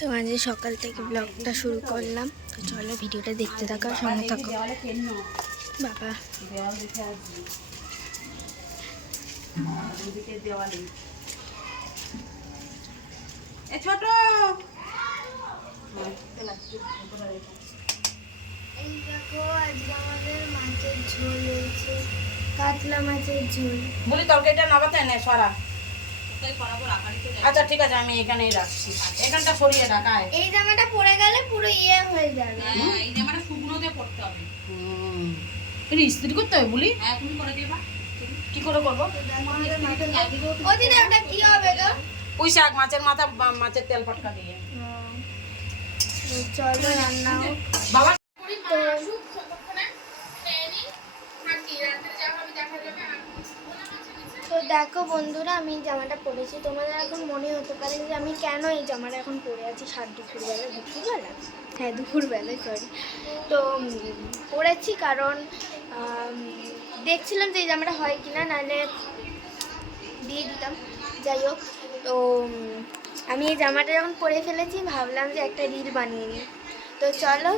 তো আজকে সকাল থেকে ব্লগটা শুরু করলাম। তো চলো ভিডিওটা দেখতে থাকো, সঙ্গে থাকো। বাবা ছোট এই দেখো আজকে আমাদের মাছের ঝোল হয়েছে, কাতলা মাছের ঝোল। বলি তরকারিটা নামাতে নে সরা। আচ্ছা ঠিক আছে, আমি এখানেই রাখছি, এখানটা সরিয়ে রাখায়। এই জামাটা পরে গেলে পুরো ইয়ে হয়ে যাবে। এই জামাটা শুকনো দিয়ে পড়তে হবে। এটা ইস্ত্রি করতে হবে বলি? হ্যাঁ তুমি করে দিবা। কি করে করবো? ও দিদি ওটা কি হবে গো? পুঁই শাক, মাছের মাথা, মাছের তেল ফটকা দিয়ে। তো চলো রান্না হোক। বাবা তো দেখো বন্ধুরা, আমি জামাটা পরেছি। তোমাদের এখন মনে হতে পারে যে আমি কেন এই জামাটা এখন পরে আছি সাত দুপুরবেলা। হ্যাঁ দুপুরবেলা, সরি। তো পরেছি কারণ দেখছিলাম যে এই জামাটা হয় কিনা, নাহলে দিয়ে দিতাম। যাই হোক, তো আমি এই জামাটা যখন পরে ফেলেছি ভাবলাম যে একটা রিল বানিয়ে নিই। তো চলো,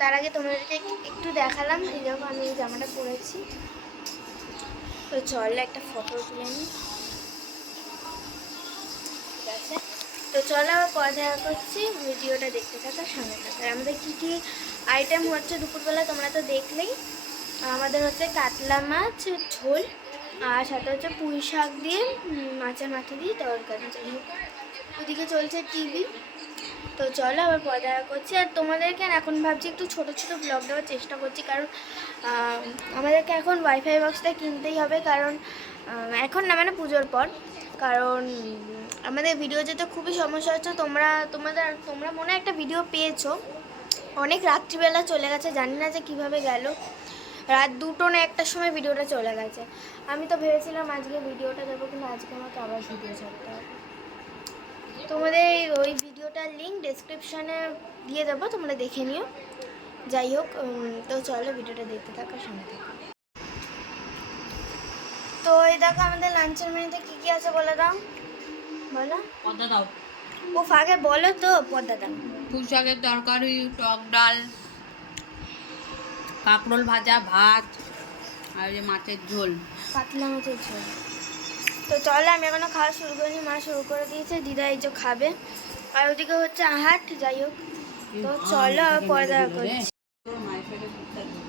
তার আগে তোমাদেরকে একটু দেখালাম এই যখন আমি এই জামাটা পরেছি। তো চলো একটা ফটো তুলে নিই, ঠিক আছে? তো চলো আবার পড়া করছি, ভিডিওটা দেখতে থাকার সঙ্গে থাকা। আমাদের কী কী আইটেম হচ্ছে দুপুরবেলা তোমরা তো দেখলেই। আমাদের হচ্ছে কাতলা মাছ ঝোল, আর সাথে হচ্ছে পুঁই শাক দিয়ে মাছের মাথা দিয়ে তরকারি। যাই হোক, ওদিকে চলছে টিভি। তো চলো আবার পড়া করছি। আর তোমাদেরকে এখন ভাবছি একটু ছোট ছোট ব্লগ দেওয়ার চেষ্টা করছি, কারণ আমাদেরকে এখন ওয়াইফাই বক্সটা কিনতেই হবে। কারণ এখন না, মানে পুজোর পর। কারণ আমাদের ভিডিও যেতে খুবই সমস্যা হচ্ছে। তোমরা মনে হয় একটা ভিডিও পেয়েছো, অনেক রাত্রিবেলা চলে গেছে, জানি না যে কীভাবে গেল। রাত 2টো না 1টার সময় ভিডিওটা চলে গেছে। আমি তো ভেবেছিলাম আজকে ভিডিওটা দেবো, কিন্তু আজকে আমাকে আবার ভিডিও ছাড়তে হবে। তোমাদের ওই ভিডিওটার লিঙ্ক ডেসক্রিপশানে দিয়ে দেবো, তোমরা দেখে নিও। যাই হোক, তো চলো ভিডিওটা দেখতে থাকো, সঙ্গে থাকো। তো এই দেখো আমাদের লাঞ্চের মেনুতে কী কী আছে বলে দাও, বলো। পদ্মা দাও। ও ফাঁকে বলো তো, পদ্মা দাও। পুঁই শাকের তরকারি, টক ডাল, কাঁকরোল ভাজা, ভাত, আর ওই যে মাছের ঝোল। কাতলা মাছের ঝোল। তো চলো, আমি এখনো খাওয়া শুরু করিনি, মা শুরু করে দিয়েছে, দিদা এই যে খাবে, আর ওদিকে হচ্ছে আহাট। যাই হোক, তো চলো পর্দা করছি।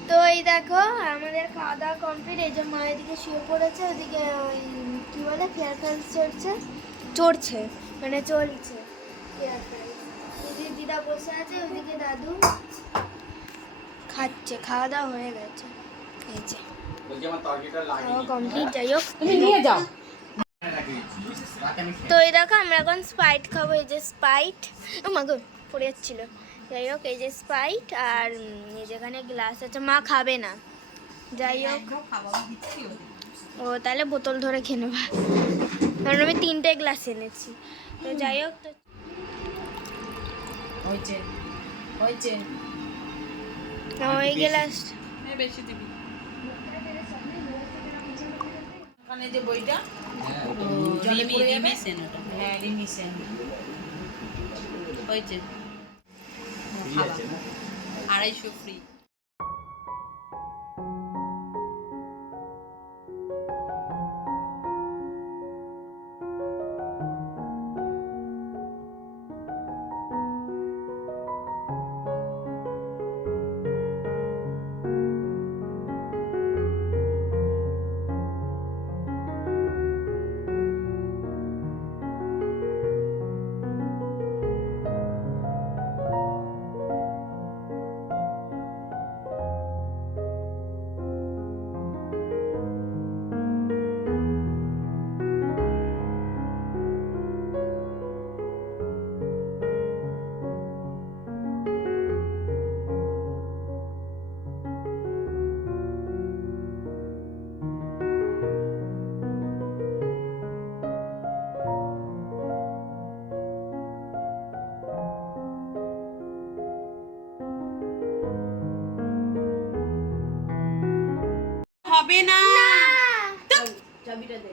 তো এই দেখো আমাদের খাওয়া দাওয়া কমপ্লিট। এই যে মা এদিকে শুয়ে পড়েছে, ওদিকে ওই কী বলে ফেয়ার ফেলস চড়ছে, মানে চলছে ফেয়ার ফেলস। এদিকে দিদা বসে আছে, ওদিকে দাদু খাচ্ছে। খাওয়া দাওয়া হয়ে গেছে, এই যে খাওয়া কমপ্লিট। যাই হোক, তুমি নিয়ে যাও। তো এই দেখো আমরা এখন স্প্রাইট খাবো। এই যে স্প্রাইট, ও মা গো পড়ে যাচ্ছিল। যাই হোক, এই যে স্প্রাইট, আর এই যেখানে গ্লাস আছে, মা খাবে না। যাই হোক, ও তাহলে বোতল ধরে খেয়ে নেবা, কারণ আমি 3টে গ্লাস এনেছি। তো যাই হোক, তো হয়েছে হয়েছে ওই গ্লাস বেশি দিবি। ওখানে যে বইটা রিমিশন ওটা। হ্যাঁ রিমিশন হয়েছে 250 ফ্রি। হবে না। চাবিটা দে।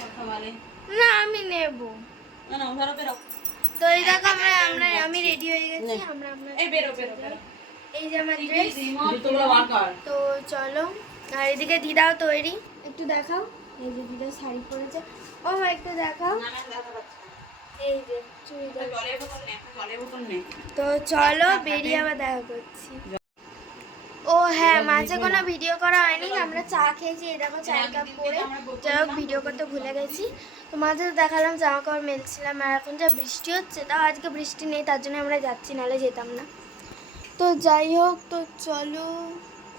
কথা বলে না আমি নেব। না না ধরো বেরো। তো এই দেখো আমরা আমি রেডি হয়ে গেছি, আমরা এই বেরো বেরো বেরো। এই যে আমার ড্রেস। জুতোগুলো বার কর। তো চলো, আর এদিকে দিদাও তৈরি, একটু দেখাও। এই যে দিদা শাড়ি পরেছে, ও মা একটু দেখাও। না না দেখা যাচ্ছে না। এই যে চুড়িদার। জলের বোতল নে, জলের বোতল নে। তো চলো বেরিয়ে আবার দেখা করছি। ও হ্যাঁ, মাঝে কোনো ভিডিও করা হয়নি, আমরা চা খেয়েছি, এই দেখো চায়ের কাপ করে, যাই হোক ভিডিও করতে ভুলে গেছি। তো মাঝে তো দেখালাম জামা কাপড় মেলছিলাম, আর এখন যা বৃষ্টি হচ্ছে, তাও আজকে বৃষ্টি নেই, তার জন্য আমরা যাচ্ছি, নাহলে যেতাম না। তো যাই হোক, তো চলো,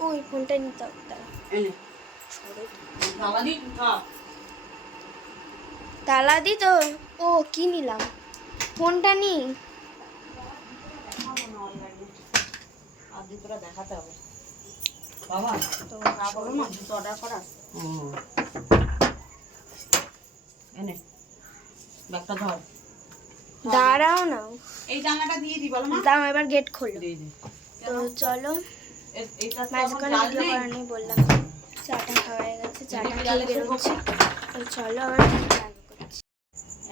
ওই ফোনটা নিতে হবে, দাঁড়াও। এনে তালা দি থাক। তালা দি তো, ও কি নিলাম, ফোনটা নি। দেখাবো না অনলাইনে, আর জুতোটা দেখাতে হবে বাবা। তো তারপরে না জুতো অর্ডার করা। এনে ব্যাগটা ধর। দাঁড়াও না, এই জানলাটা দিয়ে দি বলো মা। দাও এবার গেট খোলো। দিয়ে দি। তো চলো, এইটা মাঝখানে ভিডিও করা নেই বললাম, চাটা খাওয়া হয়ে গেছে, চাটা খেয়ে বেরোচ্ছি। তো চলো আবার দেখা করছি।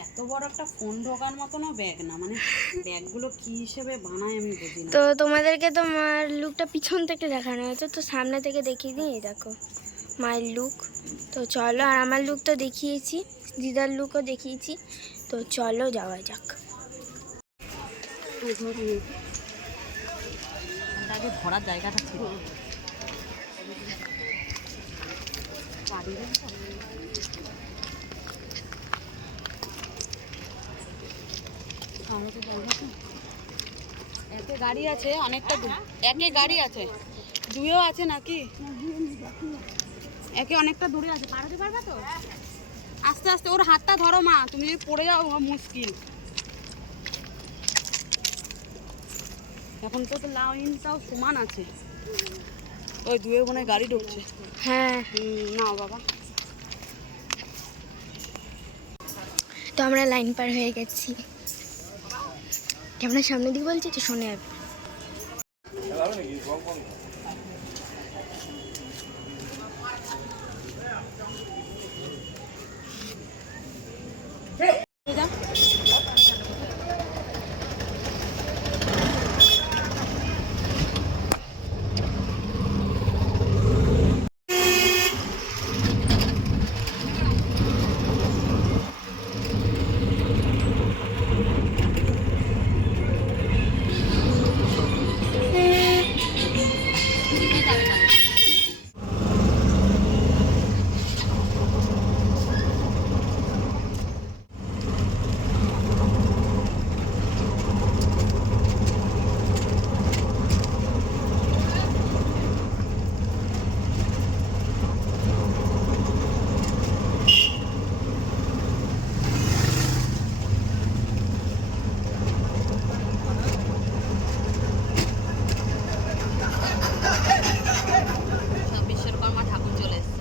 এত বড় একটা ফোন ঢোকার মতনও ব্যাগ না, মানে ব্যাগগুলো কি হিসেবে বানায় আমি বুঝি না। তো তোমাদেরকে তো মার লুকটা পিছন থেকে দেখানো হয়েছে, তো সামনে থেকে দেখিয়ে দিই, এই দেখো মায়ের লুক। তো চলো, আর আমার লুক তো দেখিয়েছি, দিদার লুকও দেখিয়েছি। তো চলো যাওয়া যাক। আগে ধরার জায়গাটা ছিল। একে গাড়ি আছে অনেকটা দূর, একে গাড়ি আছে, দুয়েও আছে নাকি, একে অনেকটা দূরে আছে, পার হতে পারবা তো? আস্তে আস্তে ওর হাতটা ধরো মা, তুমি যদি পড়ে যাও মুশকিল। এখন তো লাইনটাও সমান আছে, ওই দুয়ে মনে হয় গাড়ি ঢুকছে। হ্যাঁ, না বাবা, তো আমরা লাইন পার হয়ে গেছি, ক্যামেরার সামনে দিকে বলছি তো শোনে যাবে। বিশ্বকর্মা ঠাকুর চলে এসছে।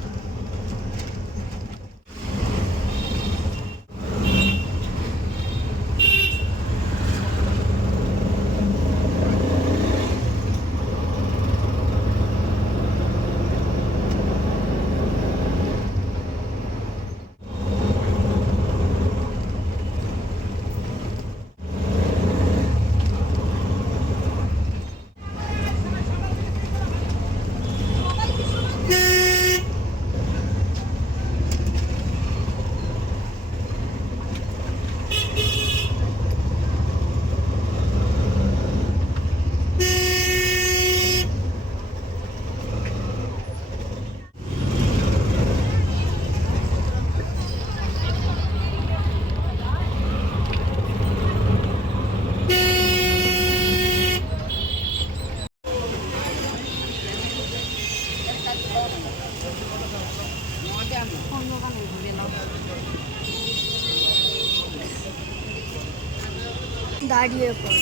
দাঁড়িয়ে পড়ে,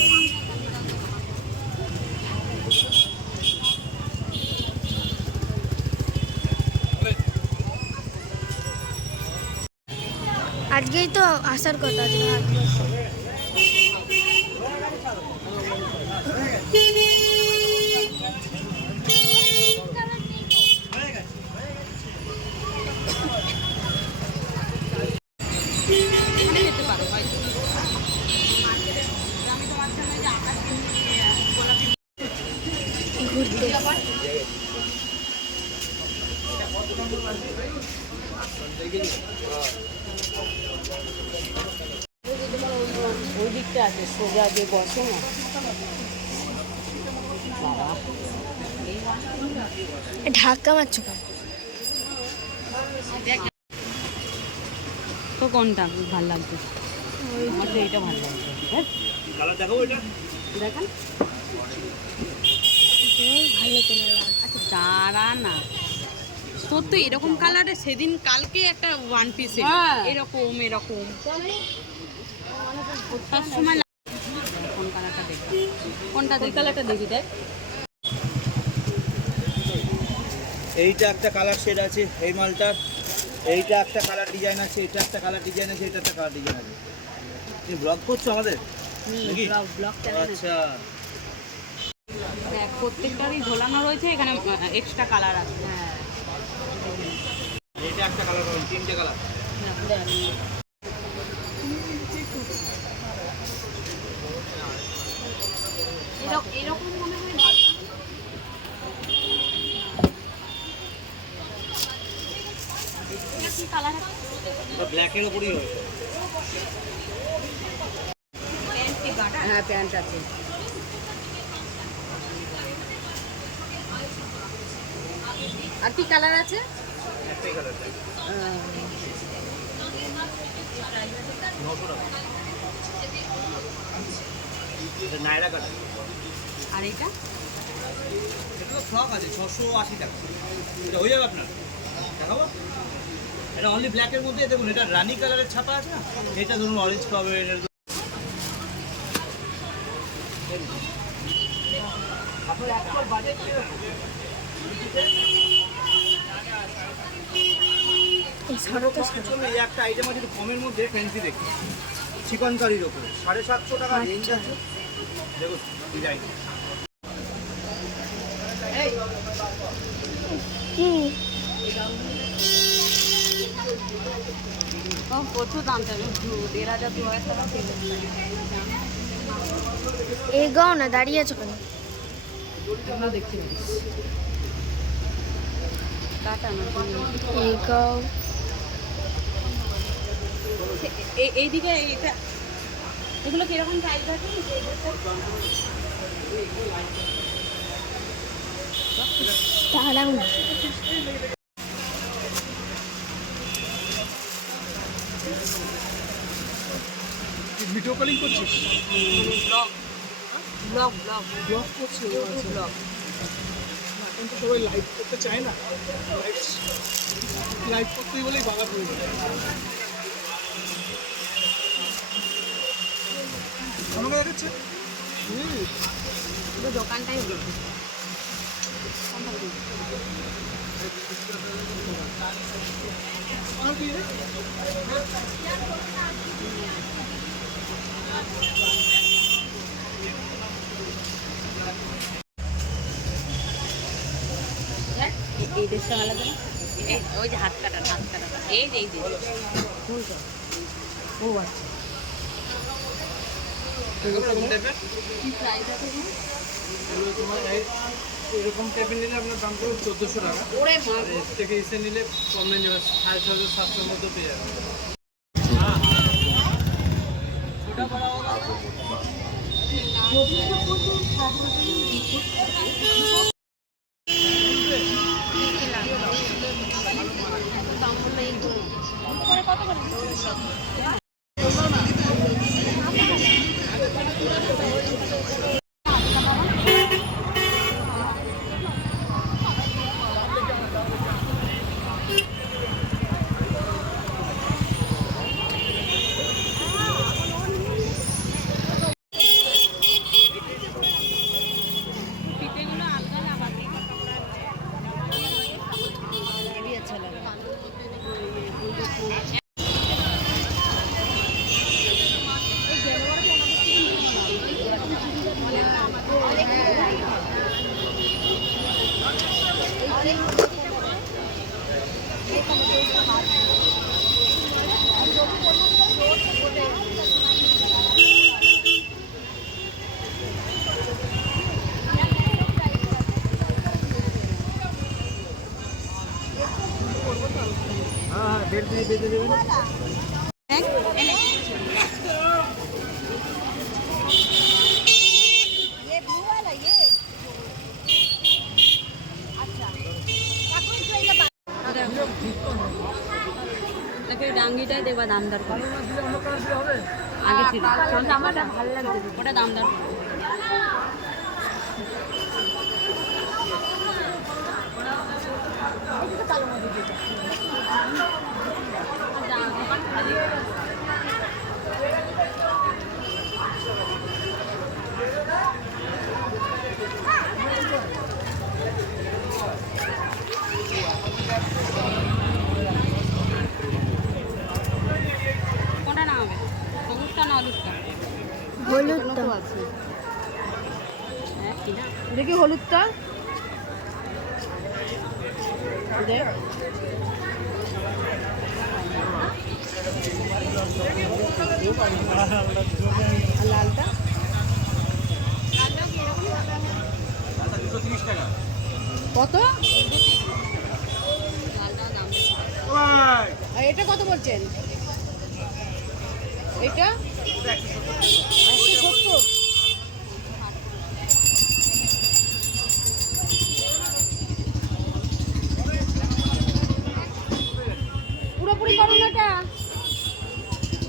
আজকেই তো আসার কথা, আজকে হাট বসে। এখানে যেতে পারো হয়তো, আমি তো মাঝখানে ওই দিকটা আছে সোজা যে বসে না বাবা ঢাকা মারছো কেন? তো কোনটা ভাল লাগছে? আমার তো এইটা ভালো লাগছে। হ্যাঁ কালার দেখাবো এটা দেখেন ভালো কেন লাগে? আচ্ছা দাঁড়া না, তোর তো এরকম কালারে সেদিন কালকে একটা ওয়ান পিস এরকম এরকম সবসময় কোন কালারটা দেখি, কোনটা কোন কালারটা দেখি দেখ। এইটা একটা কালার শেড আছে এই মালটার, এইটা একটা কালার ডিজাইন আছে, এটা একটা কালার ডিজাইন আছে, এটা একটা কালার ডিজাইন আছে। তুমি ব্লগ করছো আমাদের নাকি? ব্লক চ্যানেল আচ্ছা প্রত্যেকটারই ঝোলানো রয়েছে, এখানে এক্সট্রা কালার আছে। হ্যাঁ এটা একটা কালার পাবেন, তিনটে কালার। এরকম মনে হয় না। এটা কি কালার আছে? এটা ব্ল্যাকের উপরই হবে। হ্যাঁ প্যান্ট আছে। আর কি কালার আছে? একটাই কালার চাই। 900 টাকা। এটা নায়রা কালার। আর এটা এটা তো ফ্রক আছে 680 টাকা। এটা হয়ে যাবে আপনার? দেখাবো? এটা অনলি ব্ল্যাকের মধ্যে দেখুন, এটা রানী কালারের ছাপা আছে না, এটা ধরুন অরেঞ্জ পাবেন। আপনার একবার বাজেট এই একটা আইটেম আছে একটু কমের মধ্যে, ফ্যান্সি দেখি চিকনকারির ওপরে 750 টাকা রেঞ্জ আছে। দেখুন ডিজাইন কি প্রচুর দাম চাই, 1500 2000 টাকা এগাও না, দাঁড়িয়ে আছো কেন? দেখতে পারিস কাটা না এগাও। এইদিকে এটা এগুলো কিরকম প্রাইস আছে? দাঁড়াও না। ভিডিও কলিং করছিস? ব্লগ ব্লগ ব্লগ করছি ব্লগ। এখন তো সবাই লাইভ করতে চায় না, লাইভ করতেই বলেই বাধা পড়ে যায়। আমাকে দেখাচ্ছে পুরো দোকানটাই দেখি। আমার কি রে? এই দেশটা ভালো লাগে না? ওই যে হাত কাটা এই যে ও আচ্ছা এরকম টাইপের কি প্রাইস আছে? তোমার এরকম টাইপের নিলে আপনার দাম পড়বে 1400 টাকা। ওরে মা আর এর থেকে এসে নিলে কম রেঞ্জ হবে, 6500-700 মধ্যে পেয়ে যাবে। ছোটা বড়া হোগা দাম বললে এই তো কত করে? পিঠেগুলো আলগা না বাকি হেভি আচ্ছা লাগে। হ্যাঁ, বেড দিয়ে বেঁধে দেবেন। এবার দাম দর করে আগে ছিল জামাটা ভালো লাগছে ওটা দাম দর করে। কোনটা না হবে সবুজটা না হলুদটা? হলুদটা আছে হ্যাঁ কি না দেখি হলুদটা দেখ। আর লালটা কত? লালটা দাম আর এটা কত বলছেন? এটা 170। পুরোপুরি করুন, এটা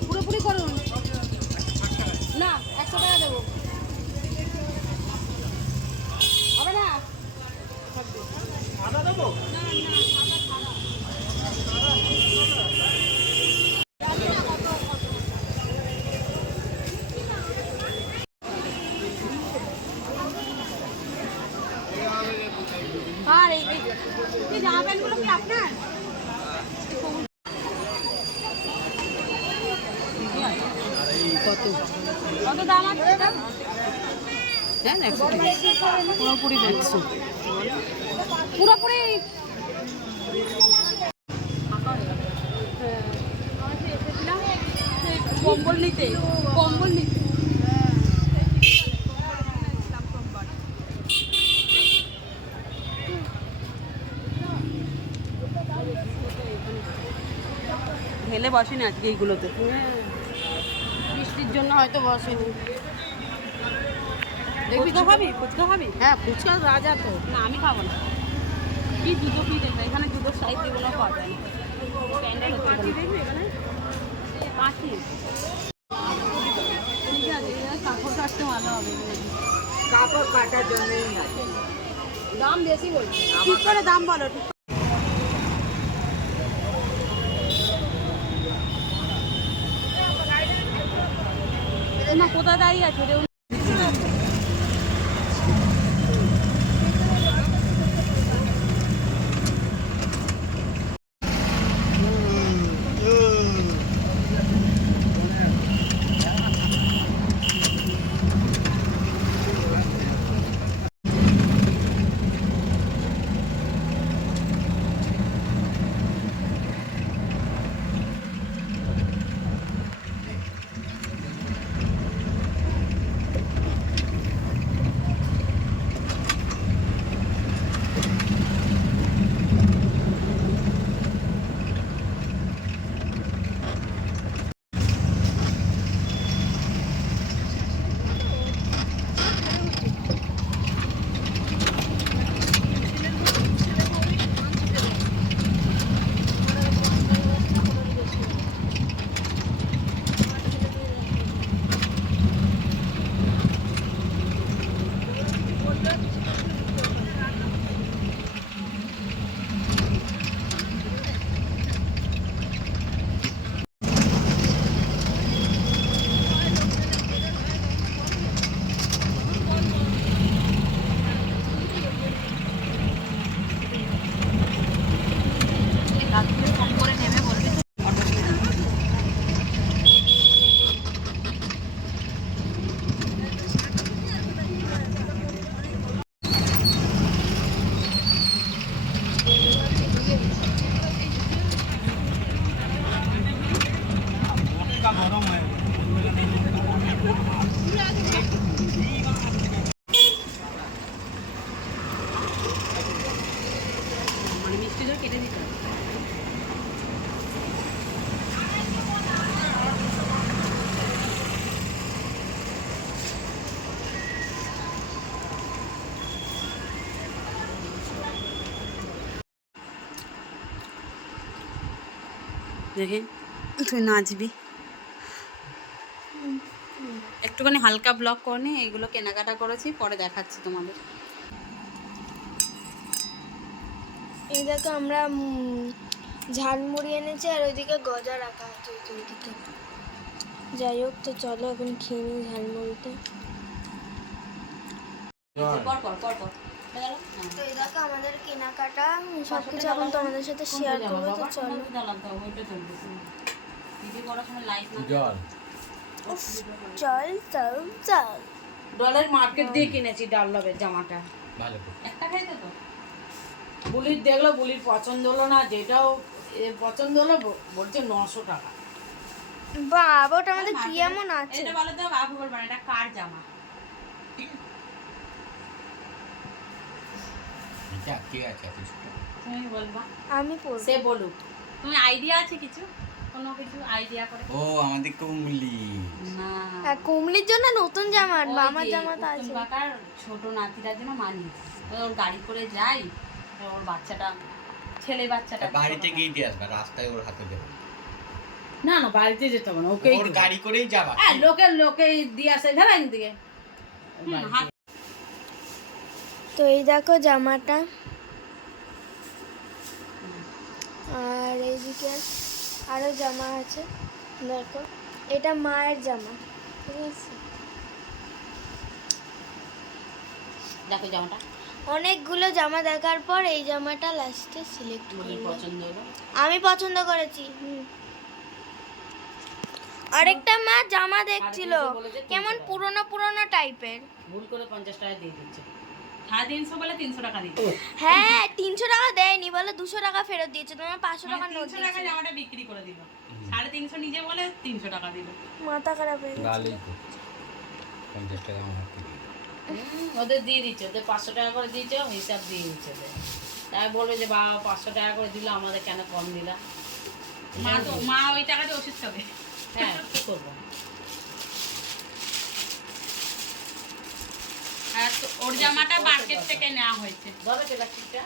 পুরোপুরি করুন না, 100 টাকা দেবো হবে না? আর এই জামা প্যান্টগুলো কি আপনার? কত কত দাম আছে এটা? হ্যাঁ 130 পুরোপুরি 100 পুরোপুরি। কম্বল নিতে কম্বল নিতে ঢেলে বসেনি আজকে এইগুলোতে। বৃষ্টির জন্য হয়তো বসেনি। ফুচকা খাবি ফুচকা খাবি? হ্যাঁ ফুচকা রাজা তো। না আমি খাবো না। কি জুতো কি দেখবে এখানে জুতোর সাইজ যেগুলো পাওয়া যায় না। প্যান্ডেল কাঁচি দেখবি এখানে কাঁচি ঠিক আছে কাপড় কাটতে ভালো হবে। কাপড় কাটার জন্যই আছে, দাম বেশি বলছে। ঠিক করে দাম বলো ঠিক না কোথায় দাঁড়িয়ে আছে রে? দেখে তুই নাচবি। একটুখানি হালকা ব্লগ করে এইগুলো কেনাকাটা করেছি, পরে দেখাচ্ছি তোমাদের। এই দেখো আমরা ঝালমুড়ি এনেছি আর ওইদিকে গজা রাখা আছে ওইদিকে। যাই হোক, তো চলো এখন খেয়ে নিই ঝালমুড়িটা। তো এই দেখো আমাদের কেনাকাটা সব কিছু এখন তোমাদের সাথে শেয়ার করবো, তো চলো। উফ, চল চল চল। ডলার মার্কেট দিয়ে কিনেছি ডাল্লবের জামাটা। ভালো একটা খাইতে তো বুলির দেখলো, বুলির পছন্দ হলো না, যেটাও পছন্দ হলো বলছে 900 টাকা। বাবা, ওটা আমাদের কি এমন আছে? এটা বলো তো বাবু বলবা এটা কার জামা? এটা কে আছে তুমি বলবা, আমি পরবো। সে বলুক। তুমি আইডিয়া আছে কিছু, কোনো কিছু আইডিয়া করে? ও আমাদের কুমলি না, হ্যাঁ, কুমলির জন্য নতুন জামা ওই আনবো, আমার যে জামা তো আছে। উত্তম কাকার ছোট নাতিটার জন্য মানি, ওর গাড়ি করে যাই, ওর বাচ্চাটা, ছেলে বাচ্চাটা বাড়িতে গিয়ে দিয়ে আসবে, রাস্তায় ওর হাতে দেবে। না না, বাড়িতে যেতে হবে না, ওকেই ওর গাড়ি করেই যাবা। লোকে দিয়ে আসে ঘেরাই দিকে। তো এই দেখো জামাটা, আর এইদিকে আরো জামা আছে দেখো। এটা মায়ের জামা, ঠিক আছে? দেখো জামাটা অনেকগুলো জামা দেখার পর এই জামাটা লাস্টে সিলেক্ট বুলির পছন্দ হলো। আমি পছন্দ করেছি। আরেকটা মা জামা দেখছিল, কেমন পুরনো পুরনো টাইপের। ভুল করে 50 টাকা দিয়ে দিচ্ছে। 350 বলে 300 টাকা দিতে। হ্যাঁ, 300 টাকা দেয়নি, বলে 200 টাকা ফেরত দিয়েছে, তোমার 500 টাকা নোট 300 টাকা জামাটা বিক্রি করে দিল, 350 নিজে বলে 300 টাকা দিল। মাথা খারাপ হয়ে গেছে। ভালোই তো 50 টাকা আমার হাতে দিয়ে ওদের দিয়ে দিচ্ছে, ওদের 500 টাকা করে দিয়েছে, হিসাব দিয়ে দিচ্ছে। তাই বলবে যে বাবা 500 টাকা করে দিল, আমাদের কেন কম দিলা? মা ওই টাকা দিয়ে ওষুধ খাবে। হ্যাঁ, কি করবো? আর ওর জামাটা মার্কেট থেকে নেওয়া হয়েছে। ধরো প্লাস্টিকটা,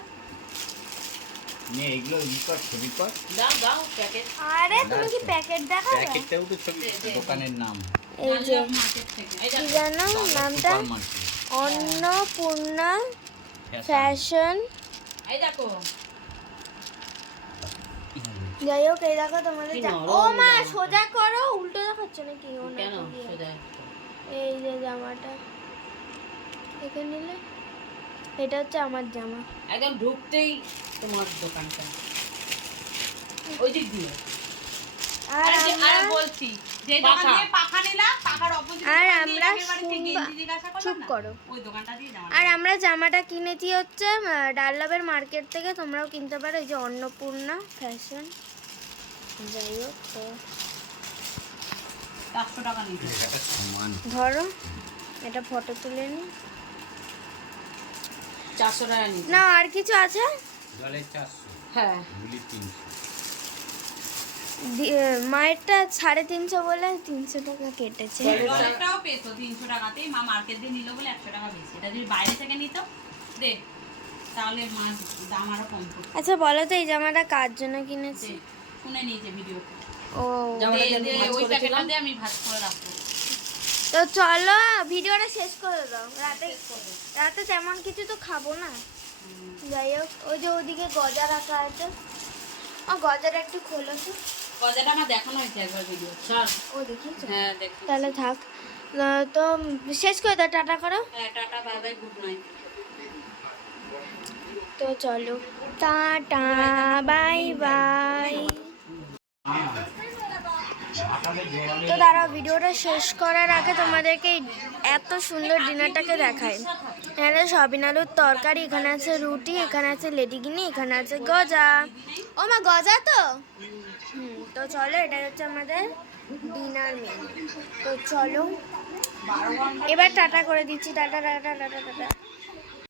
নে এগুলো রিকর্ড ছবি কর। দাও প্যাকেট। আরে তুমি কি প্যাকেট দেখাবে? প্যাকেটটাও তো ছবি, দোকানের নাম এই যে মার্কেট থেকে। এই কি দেখো, জানো নামটা? অন্নপূর্ণা ফ্যাশন। এই দেখো যাই হোক, এই দেখো তোমাদের কি নরম ও মা, জামাটা। সোজা করো, উল্টো দেখাচ্ছ নাকি? ও না, কেন কি দিয়ে? সোজা? এই যে জামাটা এখানে নিলে, এটা হচ্ছে আমার জামা। একদম ঢুকতেই তোমার দোকানটা ওই দিক দিয়ে। আর আর বলছি যে দোকান পাখা। দিয়ে পাখা নিলা, পাখার অপোজিট আর আমরা চুপ করো, করো। ওই দোকানটা দিয়ে যাও। আর আমরা জামাটা কিনেছি হচ্ছে ডাল্লাবের মার্কেট থেকে, তোমরাও কিনতে পারো, এই যে অন্নপূর্ণা ফ্যাশন। যাই হোক, তো 400 টাকা নিতে। এটা সমান ধরো, এটা ফটো তুলে নি। 400 টাকা নিচ্ছে। না, আর কিছু আছে? জলে 400, হ্যাঁ, গুলি 300। মায়েরটা 350 বলে 300 টাকা কেটেছে। জলেরটাও পেতো 300 টাকাতেই, মা মার্কেট দিয়ে নিল বলে 100 টাকা বেশি। এটা যদি বাইরে থেকে নিত দে, তাহলে মা দাম আরো কম করতো। আচ্ছা বলো তো, এই জামাটা কার জন্য কিনেছি? শুনে নিয়েছে ভিডিও। ও, জামাটা যে আমি ভাঁজ ওই প্যাকেটটা করেছিলাম। দিয়ে আমি ভাজ করে রাখবো। তো চলো ভিডিওটা শেষ করে দাও। রাতে তেমন কিছু তো খাবো না। যাই হোক, ওই যে ওদিকে গজা রাখা আছে, ও গজাটা একটু খোলো তো। গজাটা আমার দেখানো হয়েছে একবার ভিডিও। স্যার, ও দেখিয়েছো? হ্যাঁ দেখো। তাহলে থাক। তো শেষ করে দাও, টাটা করো। হ্যাঁ, tata bye bye, good night. তো চলো, টাটা বাই বাই। তো দাঁড়াও, ভিডিওটা শেষ করার আগে তোমাদেরকে এত সুন্দর ডিনারটাকে দেখাই। এখানে সয়াবিন আলুর তরকারি, এখানে আছে রুটি, এখানে আছে লেডিগিনি, এখানে আছে গজা। ও মা, গজা তো? তো চলো, এটা হচ্ছে আমাদের ডিনার মেনু। তো চলো এবার টাটা করে দিচ্ছি, টাটা টাটা টাটা টাটা।